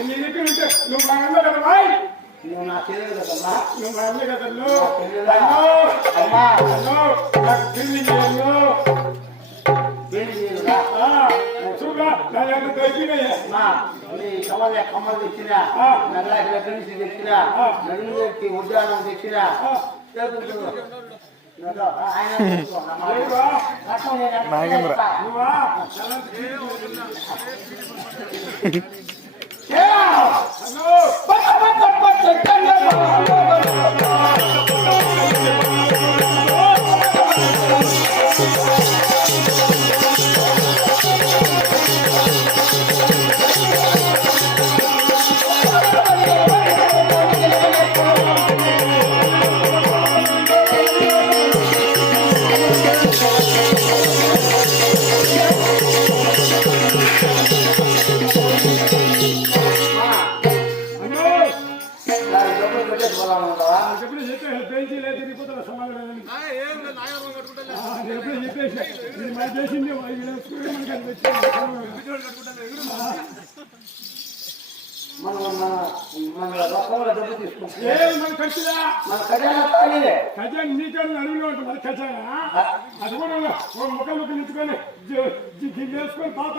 నీ దగ్గర ఉంటే నువ్వు మా అన్న కదా బాయ్, నువ్వు నా తెలియదు కదమ్మా, నువ్వు మా అన్న కదా అమ్మా నాకు తిరిగి చూడరా నా దగ్గర దొరికినాయా కమ్మలు తెచ్చినా నగలాకి దగ్గర నుంచి తెచ్చినా నడుము తెచ్చి ఉద్యానం తెచ్చినా నాగేంద్ర చేసింది ఖజానా నీకన్నా అడుగులో ఉంటుంది మరి ఖజానా అది కూడా ముక్కలు ముక్కలు ఇచ్చుకొని వేసుకొని పాత